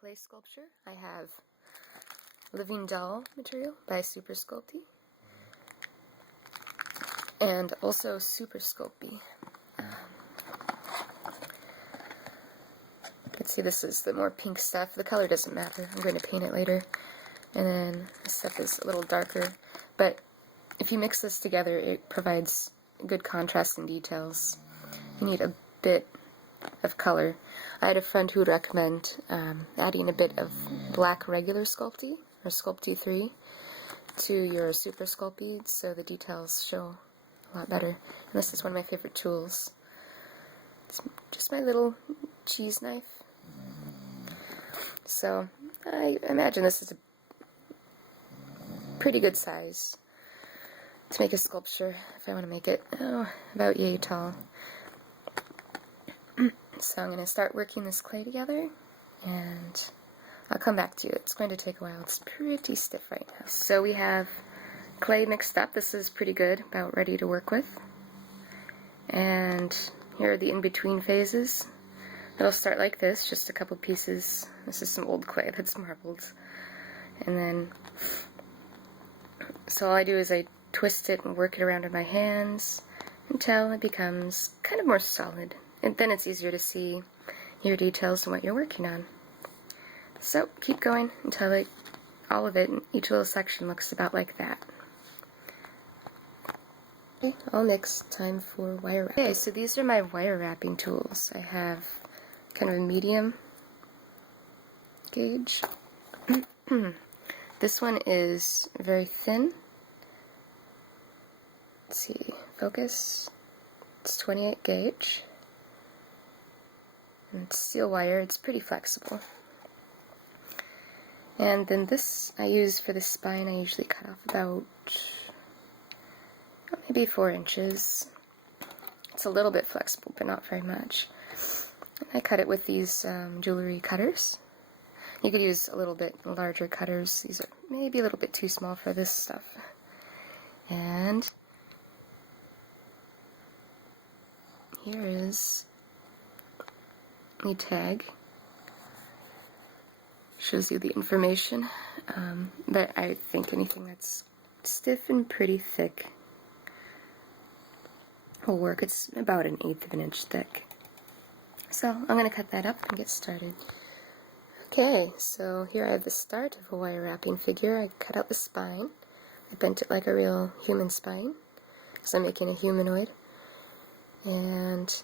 clay sculpture, I have Living Doll material by Super Sculpey, and also Super Sculpey. Let's see, this is the more pink stuff. The color doesn't matter. I'm going to paint it later. And then this stuff is a little darker. But if you mix this together, it provides good contrast and details. You need a bit of color. I had a friend who would recommend adding a bit of black regular Sculpey, or Sculpey 3, to your Super Sculpey so the details show a lot better. And this is one of my favorite tools. It's just my little cheese knife. So I imagine this is a pretty good size to make a sculpture if I want to make it about yay tall. So I'm going to start working this clay together, and I'll come back to you. It's going to take a while. It's pretty stiff right now. So we have clay mixed up. This is pretty good, about ready to work with. And here are the in-between phases. It'll start like this, just a couple pieces. This is some old clay that's marbled. And then, so all I do is I twist it and work it around in my hands until it becomes kind of more solid. And then it's easier to see your details and what you're working on. So keep going until all of it, each little section looks about like that. Okay, all mixed. Time for wire wrap. Okay, so these are my wire wrapping tools. I have kind of a medium gauge. This one is very thin. Let's see, focus. It's 28 gauge. And it's steel wire, it's pretty flexible. And then this I use for the spine. I usually cut off about maybe 4 inches. It's a little bit flexible, but not very much. I cut it with these jewelry cutters. You could use a little bit larger cutters. These are maybe a little bit too small for this stuff. And here is the tag. Shows you the information, but I think anything that's stiff and pretty thick will work. It's about 1/8 of an inch thick. So I'm going to cut that up and get started. Okay, so here I have the start of a wire wrapping figure. I cut out the spine. I bent it like a real human spine because I'm making a humanoid. And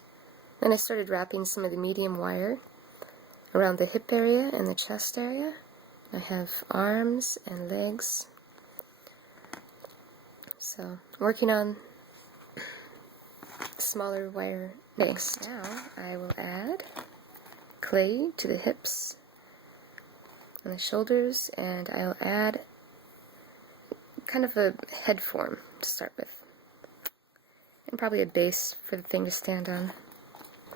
then I started wrapping some of the medium wire around the hip area and the chest area. I have arms and legs. So, working on smaller wire next. Now I will add clay to the hips and the shoulders, and I'll add kind of a head form to start with, and probably a base for the thing to stand on.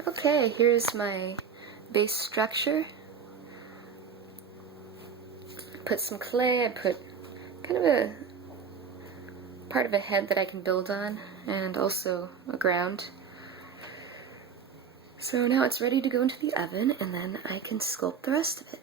Okay, here's my base structure. Put some clay, I put kind of a part of a head that I can build on, and also a ground. So now it's ready to go into the oven, and then I can sculpt the rest of it.